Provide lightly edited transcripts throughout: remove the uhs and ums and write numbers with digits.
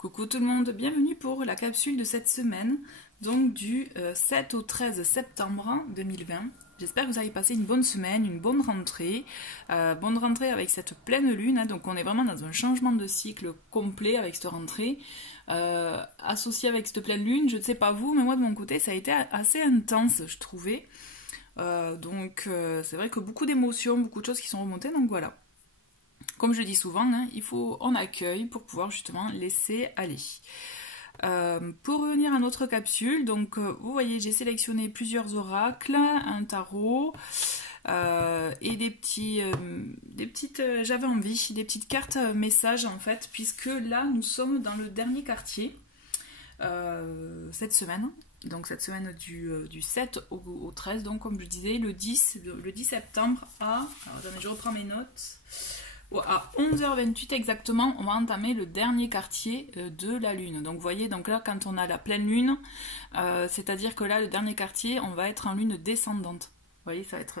Coucou tout le monde, bienvenue pour la capsule de cette semaine, donc du 7 au 13 septembre 2020. J'espère que vous avez passé une bonne semaine, une bonne rentrée avec cette pleine lune, hein. Donc on est vraiment dans un changement de cycle complet avec cette rentrée, associé avec cette pleine lune. Je ne sais pas vous, mais moi de mon côté ça a été assez intense, je trouvais. C'est vrai que beaucoup d'émotions, beaucoup de choses qui sont remontées, donc voilà. Comme je dis souvent, hein, on accueille pour pouvoir justement laisser aller. Pour revenir à notre capsule, donc vous voyez, j'ai sélectionné plusieurs oracles, un tarot et j'avais envie, des petites cartes messages en fait, puisque là nous sommes dans le dernier quartier cette semaine. Donc cette semaine du 7 au 13, donc comme je disais, le 10 septembre à... Alors attendez, je reprends mes notes. À 11h28 exactement, on va entamer le dernier quartier de la lune. Donc vous voyez, donc là quand on a la pleine lune, c'est-à-dire que là le dernier quartier, on va être en lune descendante. Vous voyez, ça va être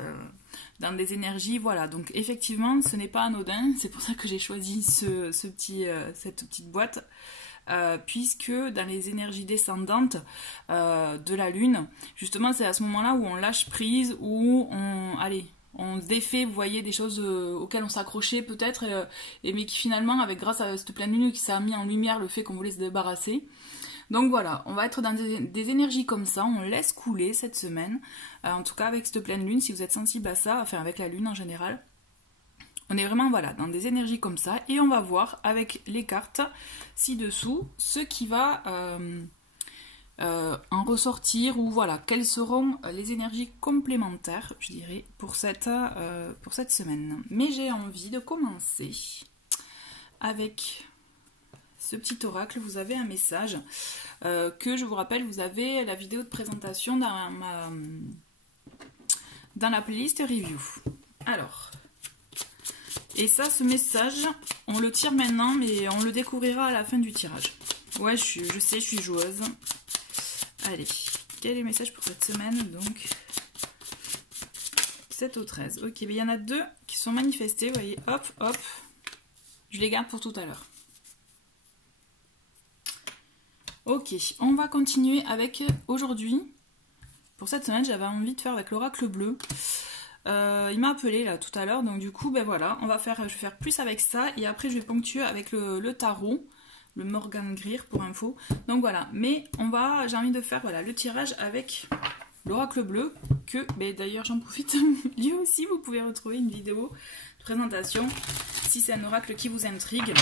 dans des énergies, voilà. Donc effectivement, ce n'est pas anodin, c'est pour ça que j'ai choisi cette petite boîte. Puisque dans les énergies descendantes de la lune, justement c'est à ce moment-là où on lâche prise, où on se défait, vous voyez, des choses auxquelles on s'accrochait peut-être, mais qui finalement, grâce à cette pleine lune, qui ça a mis en lumière le fait qu'on voulait se débarrasser. Donc voilà, on va être dans des énergies comme ça, on laisse couler cette semaine, en tout cas avec cette pleine lune, si vous êtes sensible à ça, enfin avec la lune en général. On est vraiment voilà, dans des énergies comme ça, et on va voir avec les cartes ci-dessous ce qui va en ressortir, ou voilà, quelles seront les énergies complémentaires, je dirais, pour cette semaine. Mais j'ai envie de commencer avec ce petit oracle. Vous avez un message que je vous rappelle, vous avez la vidéo de présentation dans la playlist review. Alors... Et ça, ce message, on le tire maintenant, mais on le découvrira à la fin du tirage. Ouais, je sais, je suis joueuse. Allez, quel est le message pour cette semaine? Donc, 7 au 13. Ok, mais il y en a deux qui sont manifestés, vous voyez, hop, hop. Je les garde pour tout à l'heure. Ok, on va continuer avec aujourd'hui. Pour cette semaine, j'avais envie de faire avec l'oracle bleu. Il m'a appelé là tout à l'heure, donc du coup ben voilà, je vais faire plus avec ça, et après je vais ponctuer avec le tarot, le Morgan Greer pour info. Donc voilà, mais j'ai envie de faire voilà le tirage avec l'oracle bleu, que d'ailleurs j'en profite, lui aussi vous pouvez retrouver une vidéo de présentation si c'est un oracle qui vous intrigue.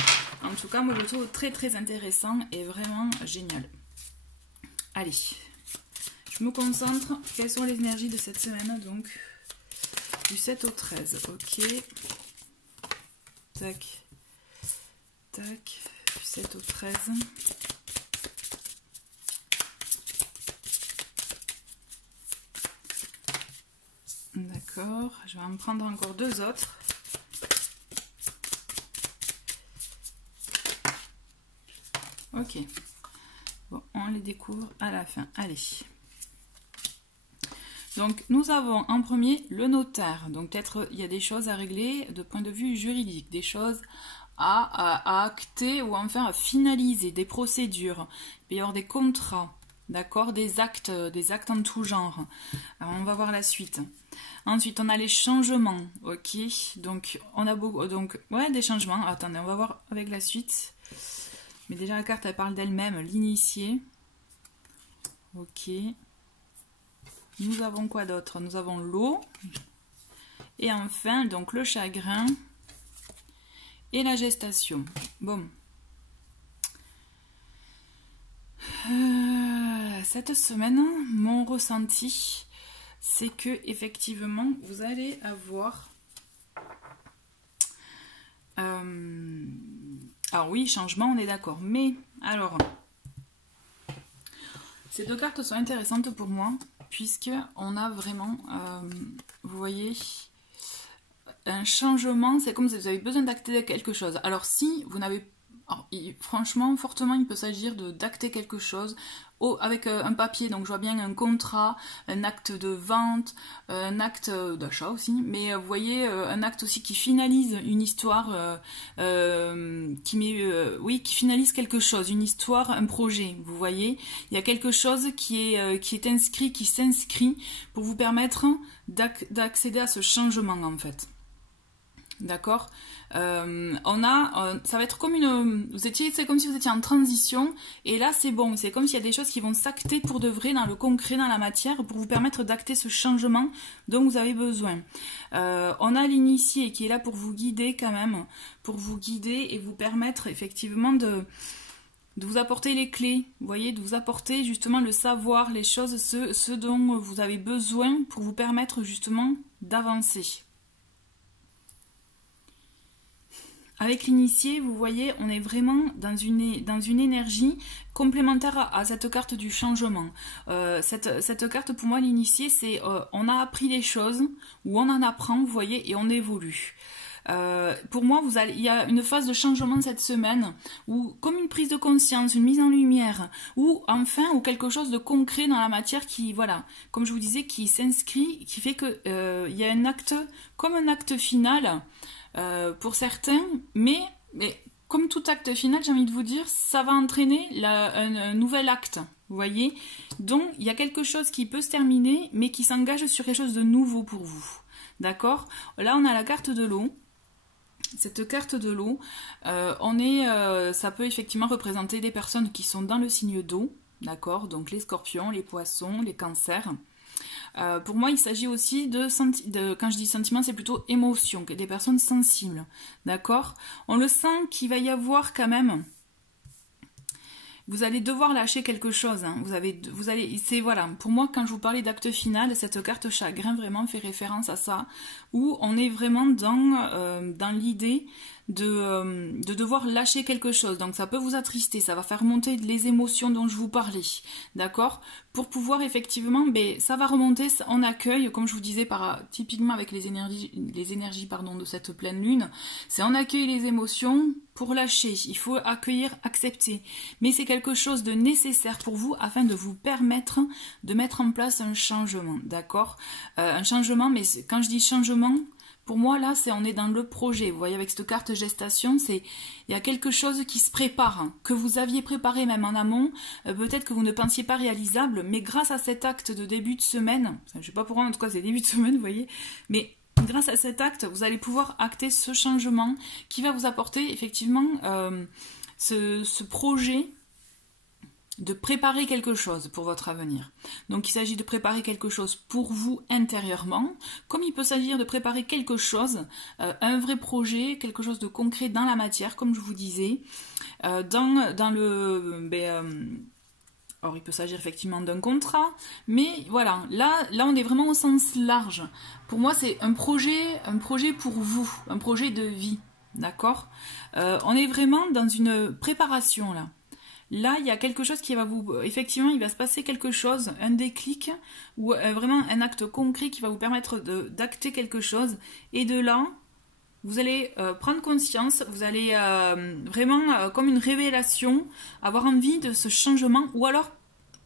En tout cas moi je le trouve très très intéressant et vraiment génial. Allez, je me concentre. Quelles sont les énergies de cette semaine donc du 7 au 13, ok. Tac. Tac. Du 7 au 13. D'accord. Je vais en prendre encore deux autres. Ok. Bon, on les découvre à la fin. Allez. Donc nous avons en premier le notaire, donc peut-être il y a des choses à régler de point de vue juridique, des choses à acter ou enfin à finaliser, des procédures, il peut y avoir des contrats, d'accord, des actes en tout genre. Alors on va voir la suite. Ensuite on a les changements, ok, donc on a beaucoup, des changements. Attendez, on va voir avec la suite. Mais déjà la carte elle parle d'elle-même, l'initié, ok. Nous avons quoi d'autre? Nous avons l'eau. Et enfin, donc le chagrin et la gestation. Bon. Cette semaine, mon ressenti, c'est que effectivement, vous allez avoir... Alors oui, changement, on est d'accord. Mais, alors... Ces deux cartes sont intéressantes pour moi, puisque on a vraiment, vous voyez, un changement. C'est comme si vous avez besoin d'acter quelque chose. Alors si vous n'avez Alors, franchement, fortement, il peut s'agir d'acter quelque chose avec un papier. Donc, je vois bien un contrat, un acte de vente, un acte d'achat aussi. Mais vous voyez, un acte aussi qui finalise une histoire, qui finalise quelque chose, une histoire, un projet. Vous voyez, il y a quelque chose qui est inscrit, qui s'inscrit pour vous permettre d'accéder à ce changement en fait. D'accord. Ça va être comme c'est comme si vous étiez en transition, et là c'est bon, c'est comme s'il y a des choses qui vont s'acter pour de vrai dans le concret, dans la matière, pour vous permettre d'acter ce changement dont vous avez besoin. On a l'initié qui est là pour vous guider quand même, pour vous guider et vous permettre effectivement de vous apporter les clés, vous voyez, de vous apporter justement le savoir, les choses, ce dont vous avez besoin pour vous permettre justement d'avancer. Avec l'initié, vous voyez, on est vraiment dans une énergie complémentaire à cette carte du changement. Cette carte, pour moi, l'initié, c'est on a appris les choses, ou on en apprend, vous voyez, et on évolue. Pour moi, il y a une phase de changement cette semaine, où comme une prise de conscience, une mise en lumière, ou quelque chose de concret dans la matière qui, voilà, comme je vous disais, qui s'inscrit, qui fait que il y a un acte, comme un acte final, pour certains, mais comme tout acte final, j'ai envie de vous dire, ça va entraîner un nouvel acte, vous voyez. Donc, il y a quelque chose qui peut se terminer, mais qui s'engage sur quelque chose de nouveau pour vous, d'accord. Là, on a la carte de l'eau. Cette carte de l'eau, ça peut effectivement représenter des personnes qui sont dans le signe d'eau, d'accord, donc les scorpions, les poissons, les cancers. Pour moi, il s'agit aussi quand je dis sentiment, c'est plutôt émotion, des personnes sensibles, d'accord. On le sent qu'il va y avoir quand même, vous allez devoir lâcher quelque chose, hein. Voilà, pour moi, quand je vous parlais d'acte final, cette carte chagrin vraiment fait référence à ça, où on est vraiment dans l'idée de devoir lâcher quelque chose. Donc ça peut vous attrister, ça va faire remonter les émotions dont je vous parlais, d'accord. Pour pouvoir effectivement, ça va remonter, on accueille, comme je vous disais, typiquement avec les énergies de cette pleine lune, c'est on accueille les émotions pour lâcher, il faut accueillir, accepter. Mais c'est quelque chose de nécessaire pour vous afin de vous permettre de mettre en place un changement, d'accord. Un changement, mais quand je dis changement, pour moi, là, on est dans le projet. Vous voyez, avec cette carte gestation, il y a quelque chose qui se prépare, hein, que vous aviez préparé même en amont, peut-être que vous ne pensiez pas réalisable, mais grâce à cet acte de début de semaine, je ne sais pas pourquoi, en tout cas, c'est début de semaine, vous voyez, mais grâce à cet acte, vous allez pouvoir acter ce changement qui va vous apporter, effectivement, ce projet de préparer quelque chose pour votre avenir. Donc il s'agit de préparer quelque chose pour vous intérieurement, comme il peut s'agir de préparer quelque chose, un vrai projet, quelque chose de concret dans la matière, comme je vous disais, alors il peut s'agir effectivement d'un contrat, mais voilà, là on est vraiment au sens large. Pour moi, c'est un projet pour vous, un projet de vie, d'accord. On est vraiment dans une préparation là. Là, il y a quelque chose qui va effectivement, il va se passer quelque chose, un déclic, ou vraiment un acte concret qui va vous permettre d'acter quelque chose. Et de là, vous allez prendre conscience, vous allez vraiment, comme une révélation, avoir envie de ce changement, ou alors,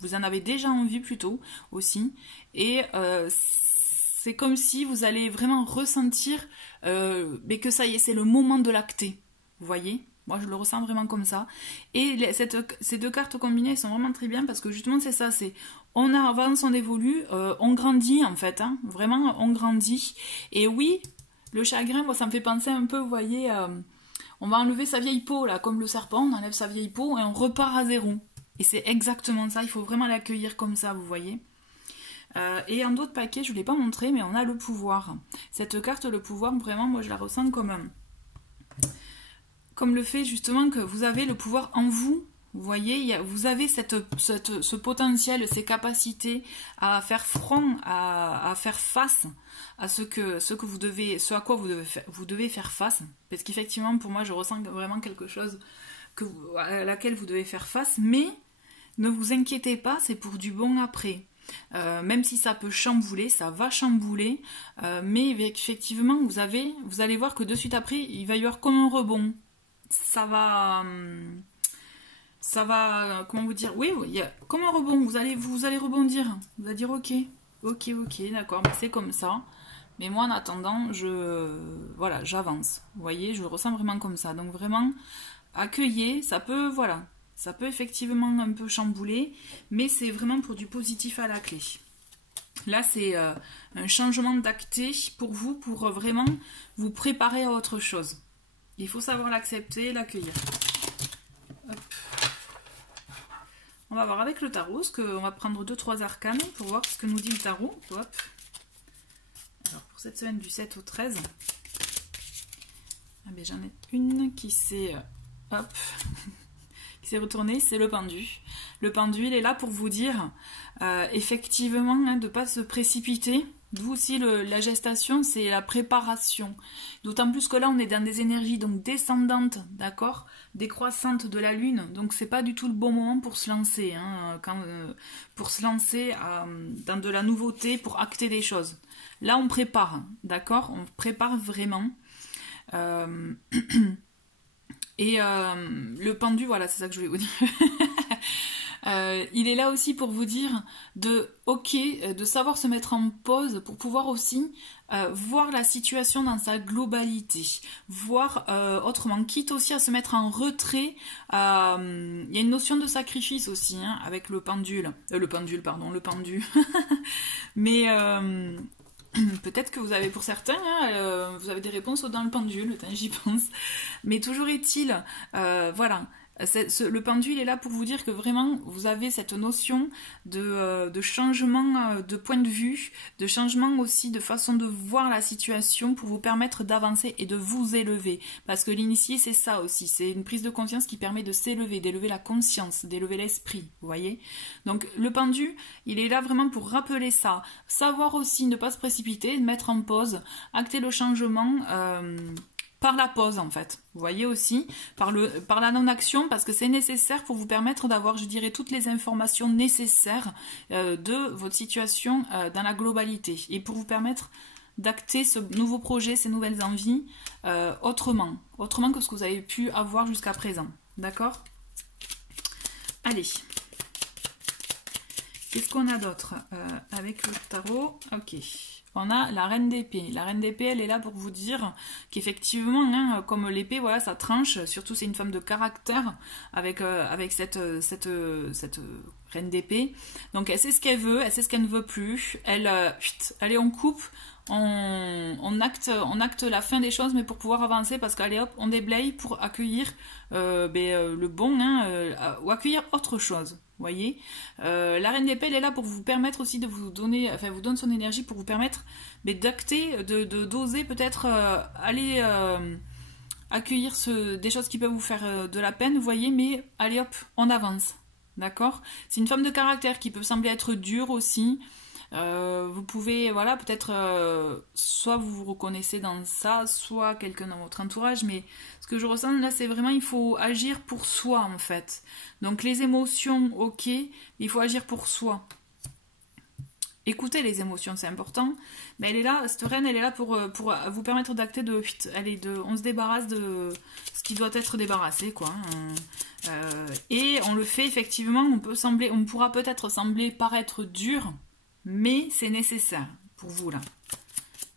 vous en avez déjà envie plutôt, aussi. Et c'est comme si vous allez vraiment ressentir mais que ça y est, c'est le moment de l'acter, vous voyez ? Moi, je le ressens vraiment comme ça. Et ces deux cartes combinées, elles sont vraiment très bien parce que justement, c'est ça, on avance, on évolue, on grandit en fait, hein, vraiment, on grandit. Et oui, le chagrin, moi, ça me fait penser un peu, vous voyez, on va enlever sa vieille peau, là, comme le serpent, on enlève sa vieille peau et on repart à zéro. Et c'est exactement ça, il faut vraiment l'accueillir comme ça, vous voyez. Et un autre paquet, je ne l'ai pas montré, mais on a le pouvoir. Cette carte, le pouvoir, vraiment, moi, je la ressens comme le fait justement que vous avez le pouvoir en vous, vous voyez, vous avez ce potentiel, ces capacités à faire front, à faire face à ce à quoi vous devez faire face, parce qu'effectivement pour moi je ressens vraiment quelque chose à laquelle vous devez faire face, mais ne vous inquiétez pas, c'est pour du bon après. Même si ça peut chambouler, ça va chambouler, mais effectivement vous allez voir que de suite après il va y avoir comme un rebond. ça va, comment vous dire, oui, il y a comme un rebond, vous allez rebondir, vous allez dire ok, d'accord, c'est comme ça. Mais moi, en attendant, voilà, j'avance. Vous voyez, je le ressens vraiment comme ça. Donc vraiment, accueillir, ça peut, voilà, ça peut effectivement un peu chambouler, mais c'est vraiment pour du positif à la clé. Là, c'est un changement d'acté pour vous, pour vraiment vous préparer à autre chose. Il faut savoir l'accepter, l'accueillir. On va voir avec le tarot, on va prendre 2-3 arcanes pour voir ce que nous dit le tarot. Hop. Alors, pour cette semaine du 7 au 13, ah ben, j'en ai une qui s'est retournée, c'est le pendu. Le pendu, il est là pour vous dire, effectivement, hein, de ne pas se précipiter. D'où aussi la gestation, c'est la préparation. D'autant plus que là, on est dans des énergies donc descendantes, d'accord, décroissantes de la Lune. Donc, c'est pas du tout le bon moment pour se lancer, hein, pour se lancer dans de la nouveauté, pour acter des choses. Là, on prépare, d'accord, on prépare vraiment. Et le pendu, voilà, c'est ça que je voulais vous dire. Il est là aussi pour vous dire de savoir se mettre en pause pour pouvoir aussi voir la situation dans sa globalité, voir autrement, quitte aussi à se mettre en retrait. Il y a une notion de sacrifice aussi, hein, avec le pendu. Mais peut-être que vous avez, pour certains, hein, vous avez des réponses dans le pendule, j'y pense. Mais toujours est-il, voilà, le pendule est là pour vous dire que vraiment, vous avez cette notion de changement de point de vue, de changement aussi de façon de voir la situation pour vous permettre d'avancer et de vous élever. Parce que l'initié, c'est ça aussi, c'est une prise de conscience qui permet de s'élever, d'élever la conscience, d'élever l'esprit, vous voyez. Donc le pendu, il est là vraiment pour rappeler ça. Savoir aussi ne pas se précipiter, mettre en pause, acter le changement par la pause en fait. Vous voyez aussi, par la non-action, parce que c'est nécessaire pour vous permettre d'avoir, je dirais, toutes les informations nécessaires de votre situation dans la globalité. Et pour vous permettre d'acter ce nouveau projet, ces nouvelles envies, autrement que ce que vous avez pu avoir jusqu'à présent. D'accord ? Allez. Qu'est-ce qu'on a d'autre avec le tarot ? Ok. On a la reine d'épée. La reine d'épée, elle est là pour vous dire qu'effectivement, hein, comme l'épée, voilà, ça tranche. Surtout, c'est une femme de caractère avec cette reine d'épée. Donc, elle sait ce qu'elle veut, elle sait ce qu'elle ne veut plus. Allez, on coupe, on acte la fin des choses, mais pour pouvoir avancer, parce qu'allez hop, on déblaye pour accueillir le bon, hein, ou accueillir autre chose. Voyez, la reine d'épée, elle est là pour vous permettre aussi de vous donner, enfin, elle vous donne son énergie pour vous permettre d'acter, d'oser peut-être aller accueillir des choses qui peuvent vous faire de la peine, vous voyez, mais allez hop, on avance, d'accord ? C'est une femme de caractère qui peut sembler être dure aussi. Vous pouvez, voilà, peut-être soit vous vous reconnaissez dans ça, soit quelqu'un dans votre entourage, mais ce que je ressens là, c'est vraiment, il faut agir pour soi en fait. Donc les émotions, ok, il faut agir pour soi. Écoutez les émotions, c'est important, mais elle est là, cette reine, elle est là pour vous permettre d'acter on se débarrasse de ce qui doit être débarrassé, quoi. Et on le fait effectivement, on pourra peut-être paraître dur, mais c'est nécessaire pour vous là.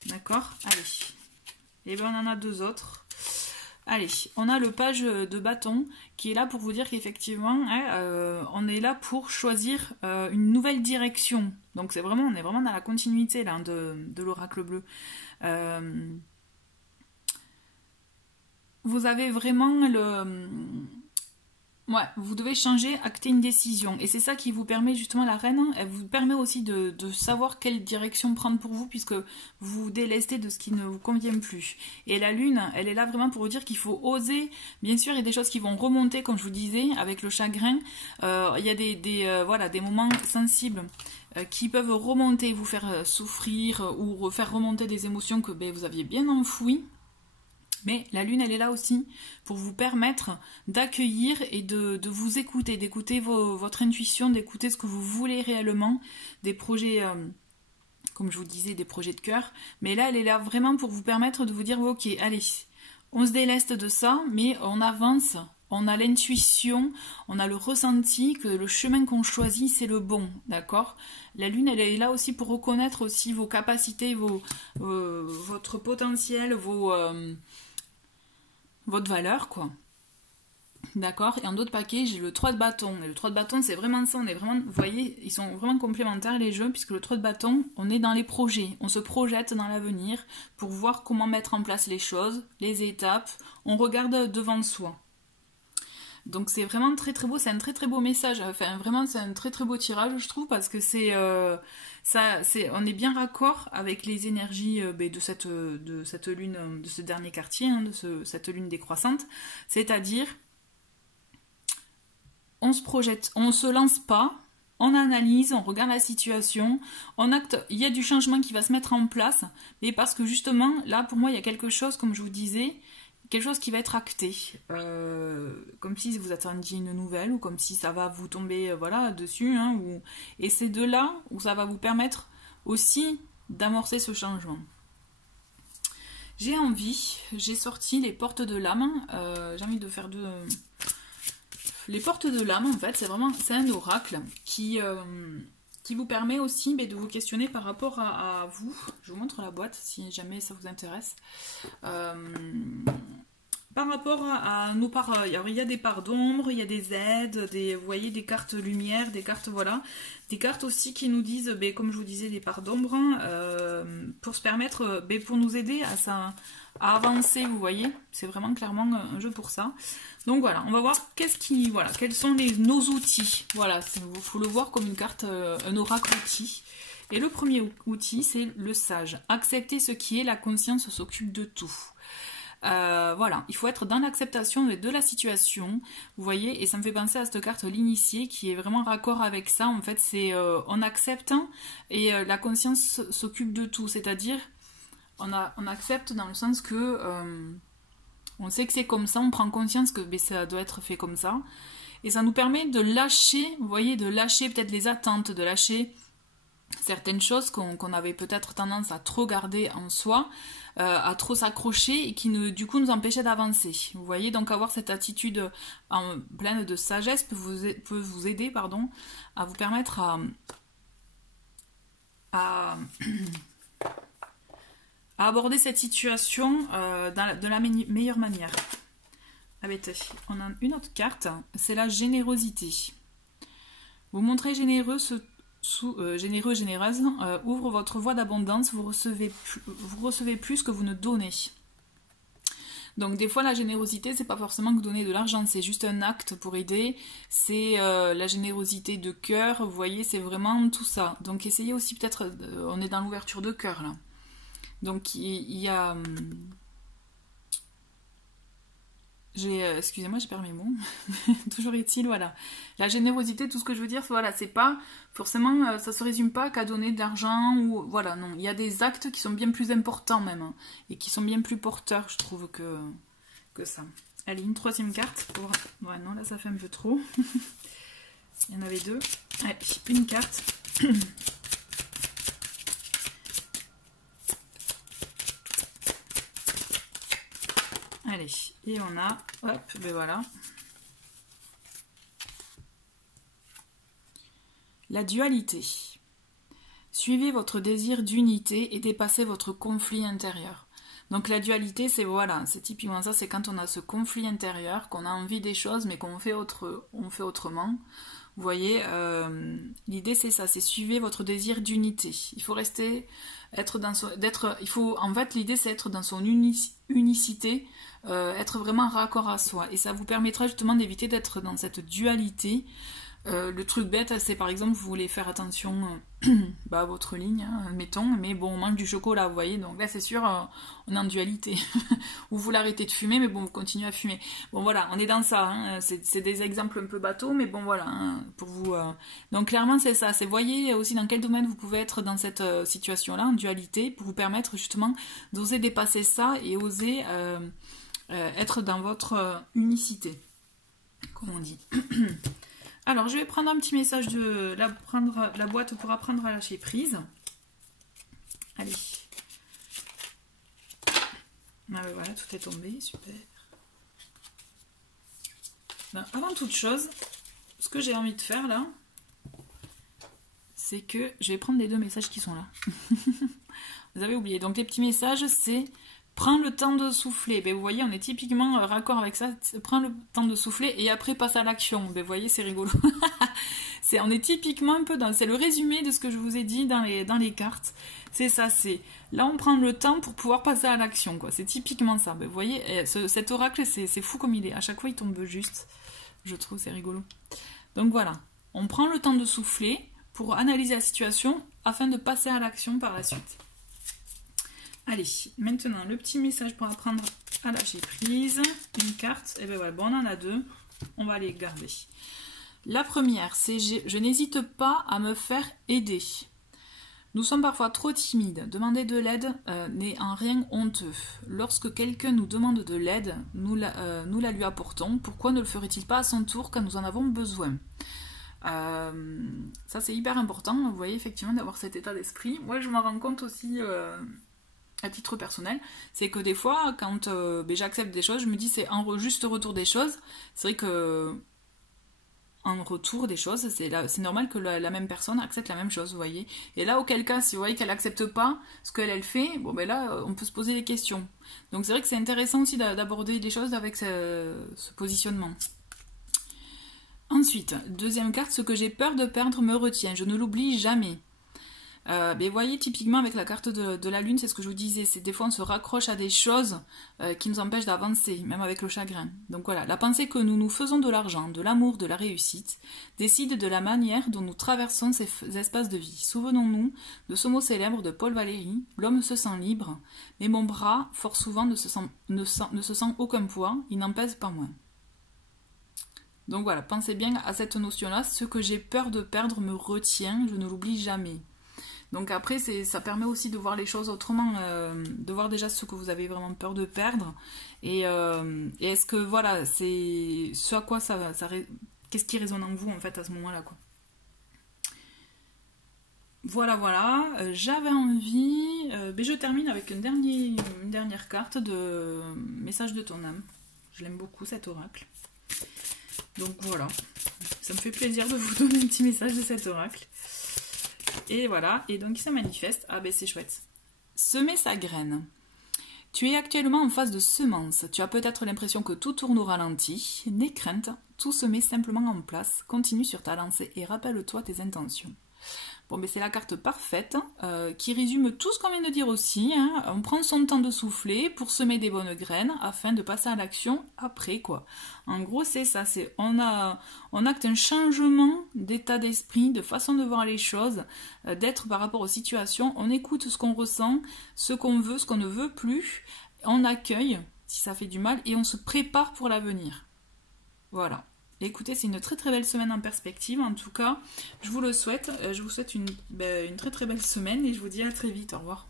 D'accord ? Allez. Et bien on en a deux autres. Allez, on a le page de bâton qui est là pour vous dire qu'effectivement, on est là pour choisir une nouvelle direction. Donc on est vraiment dans la continuité là, de l'oracle bleu. Vous avez vraiment vous devez changer, acter une décision. Et c'est ça qui vous permet justement, la reine, elle vous permet aussi de savoir quelle direction prendre pour vous, puisque vous vous délestez de ce qui ne vous convient plus. Et la lune, elle est là vraiment pour vous dire qu'il faut oser. Bien sûr, il y a des choses qui vont remonter, comme je vous disais, avec le chagrin. Il y a des moments sensibles qui peuvent remonter, vous faire souffrir, ou faire remonter des émotions que vous aviez bien enfouies. Mais la lune, elle est là aussi pour vous permettre d'accueillir et de vous écouter, d'écouter votre intuition, d'écouter ce que vous voulez réellement, des projets, comme je vous disais, des projets de cœur. Mais là, elle est là vraiment pour vous permettre de vous dire, ok, allez, on se déleste de ça, mais on avance, on a l'intuition, on a le ressenti que le chemin qu'on choisit, c'est le bon, d'accord? La Lune, elle est là aussi pour reconnaître aussi vos capacités, votre potentiel, votre valeur, quoi. D'accord? Et en d'autres paquets, j'ai le 3 de bâton. Et le 3 de bâton, c'est vraiment ça. On est vraiment, vous voyez, ils sont vraiment complémentaires les jeux, puisque le 3 de bâton, on est dans les projets. On se projette dans l'avenir pour voir comment mettre en place les choses, les étapes. On regarde devant soi. Donc c'est vraiment très très beau, c'est un très très beau message. Enfin vraiment c'est un très très beau tirage je trouve parce que on est bien raccord avec les énergies de cette lune, de ce dernier quartier, hein, cette lune décroissante. C'est-à-dire on se projette, on se lance pas, on analyse, on regarde la situation, on acte, il y a du changement qui va se mettre en place, mais parce que justement là pour moi il y a quelque chose, comme je vous disais, quelque chose qui va être acté, comme si vous attendiez une nouvelle ou comme si ça va vous tomber voilà, dessus, hein, et c'est de là où ça va vous permettre aussi d'amorcer ce changement. J'ai sorti les portes de l'âme, j'ai envie de faire deux... Les portes de l'âme, en fait, c'est un oracle qui vous permet aussi de vous questionner par rapport à vous. Je vous montre la boîte si jamais ça vous intéresse. Par rapport à nos parts, alors il y a des parts d'ombre, il y a des aides, vous voyez, des cartes lumière, des cartes, voilà. Des cartes aussi qui nous disent, comme je vous disais, des parts d'ombre, pour se permettre, pour nous aider à avancer, vous voyez. C'est vraiment clairement un jeu pour ça. Donc voilà, on va voir quels sont nos outils. Voilà, il faut le voir comme une carte, un oracle outil. Et le premier outil, c'est le sage. Accepter ce qui est, la conscience s'occupe de tout. Voilà, il faut être dans l'acceptation de la situation, vous voyez, et ça me fait penser à cette carte l'initié qui est vraiment raccord avec ça. En fait, c'est on accepte et la conscience s'occupe de tout, c'est-à-dire on accepte dans le sens que on sait que c'est comme ça, on prend conscience que ça doit être fait comme ça, et ça nous permet de lâcher, vous voyez, de lâcher peut-être les attentes, de lâcher certaines choses qu'on avait peut-être tendance à trop garder en soi, à trop s'accrocher et qui du coup nous empêchaient d'avancer. Vous voyez, donc avoir cette attitude pleine de sagesse peut vous aider à vous permettre à aborder cette situation de la meilleure manière. On a une autre carte, c'est la générosité. Vous montrez généreux, généreuse, ouvre votre voie d'abondance, vous recevez plus que vous ne donnez. Donc des fois la générosité, c'est pas forcément que donner de l'argent, c'est juste un acte pour aider, c'est la générosité de cœur, vous voyez, c'est vraiment tout ça. Donc essayez aussi peut-être, on est dans l'ouverture de cœur là. Donc il y a... excusez-moi, j'ai perdu mes mots. Toujours est-il, voilà. La générosité, tout ce que je veux dire, voilà, c'est pas forcément, ça se résume pas qu'à donner de l'argent ou voilà, non. Il y a des actes qui sont bien plus importants même hein, et qui sont bien plus porteurs, je trouve, que ça. Allez, une troisième carte. Ouais, non, là, ça fait un peu trop. Il y en avait deux. Allez, une carte. Allez, et on a, hop, ben voilà. La dualité. Suivez votre désir d'unité et dépassez votre conflit intérieur. Donc la dualité, c'est voilà, c'est typiquement ça, c'est quand on a ce conflit intérieur, qu'on a envie des choses, mais qu'on fait autrement. Vous voyez, l'idée c'est ça, c'est suivez votre désir d'unité. Il faut l'idée c'est être dans son unicité, être vraiment raccord à soi. Et ça vous permettra justement d'éviter d'être dans cette dualité. Le truc bête, c'est par exemple, vous voulez faire attention à votre ligne, hein, mettons, mais bon, on mange du chocolat, vous voyez, donc là c'est sûr, on est en dualité. Ou vous l'arrêtez de fumer, mais bon, vous continuez à fumer. Bon voilà, on est dans ça, hein, c'est des exemples un peu bateaux, mais bon voilà, hein, pour vous... Donc clairement c'est ça, c'est voyez aussi dans quel domaine vous pouvez être dans cette situation-là, en dualité, pour vous permettre justement d'oser dépasser ça et oser être dans votre unicité, comme on dit. Alors, je vais prendre un petit message prendre la boîte pour apprendre à lâcher prise. Allez. Ah ouais, voilà, tout est tombé, super. Ben, avant toute chose, ce que j'ai envie de faire là, c'est que je vais prendre les 2 messages qui sont là. Vous avez oublié. Donc les petits messages, c'est prends le temps de souffler. Ben, vous voyez, on est typiquement raccord avec ça. Prends le temps de souffler et après passe à l'action. Ben, vous voyez, c'est rigolo. On est typiquement un peu dans... C'est le résumé de ce que je vous ai dit dans les cartes. C'est ça, c'est... Là, on prend le temps pour pouvoir passer à l'action, quoi. C'est typiquement ça. Ben, vous voyez, cet oracle, c'est fou comme il est. À chaque fois, il tombe juste. Je trouve c'est rigolo. Donc voilà, on prend le temps de souffler pour analyser la situation afin de passer à l'action par la suite. Allez, maintenant le petit message pour apprendre à lâcher prise. Une carte, et ben voilà, bon, on en a 2, on va les garder. La première, c'est je n'hésite pas à me faire aider. Nous sommes parfois trop timides. Demander de l'aide n'est en rien honteux. Lorsque quelqu'un nous demande de l'aide, nous la lui apportons. Pourquoi ne le ferait-il pas à son tour quand nous en avons besoin? Ça, c'est hyper important, vous voyez, effectivement, d'avoir cet état d'esprit. Moi, je m'en rends compte aussi à titre personnel. C'est que des fois, quand j'accepte des choses, je me dis c'est en juste retour des choses. C'est vrai que en retour des choses, c'est normal que la même personne accepte la même chose, vous voyez. Et là, auquel cas, si vous voyez qu'elle accepte pas ce qu'elle fait, bon ben là, on peut se poser des questions. Donc c'est vrai que c'est intéressant aussi d'aborder les choses avec ce positionnement. Ensuite, deuxième carte, ce que j'ai peur de perdre me retient, je ne l'oublie jamais. Vous voyez, typiquement avec la carte de la lune, c'est ce que je vous disais, c'est des fois on se raccroche à des choses qui nous empêchent d'avancer, même avec le chagrin. Donc voilà, la pensée que nous nous faisons de l'argent, de l'amour, de la réussite, décide de la manière dont nous traversons ces espaces de vie. Souvenons-nous de ce mot célèbre de Paul Valéry, l'homme se sent libre, mais mon bras, fort souvent, ne se sent aucun poids, il n'en pèse pas moins. Donc voilà, pensez bien à cette notion-là, ce que j'ai peur de perdre me retient, je ne l'oublie jamais. Donc après, ça permet aussi de voir les choses autrement, de voir déjà ce que vous avez vraiment peur de perdre. Et est-ce que, voilà, c'est ce à quoi qu'est-ce qui résonne en vous, en fait, à ce moment-là, quoi. Voilà, j'avais envie... je termine avec une dernière carte de message de ton âme. Je l'aime beaucoup, cet oracle. Donc voilà, ça me fait plaisir de vous donner un petit message de cet oracle. Et voilà, et donc il se manifeste. Ah ben c'est chouette. Semer sa graine. Tu es actuellement en phase de semence. Tu as peut-être l'impression que tout tourne au ralenti. N'aie crainte, tout se met simplement en place. Continue sur ta lancée et rappelle-toi tes intentions. Bon, ben c'est la carte parfaite qui résume tout ce qu'on vient de dire aussi. Hein. On prend son temps de souffler pour semer des bonnes graines afin de passer à l'action après, quoi. En gros, c'est ça. On acte un changement d'état d'esprit, de façon de voir les choses, d'être par rapport aux situations. On écoute ce qu'on ressent, ce qu'on veut, ce qu'on ne veut plus. On accueille si ça fait du mal et on se prépare pour l'avenir. Voilà. Écoutez, c'est une très très belle semaine en perspective. En tout cas, je vous le souhaite. Je vous souhaite une très très belle semaine et je vous dis à très vite. Au revoir.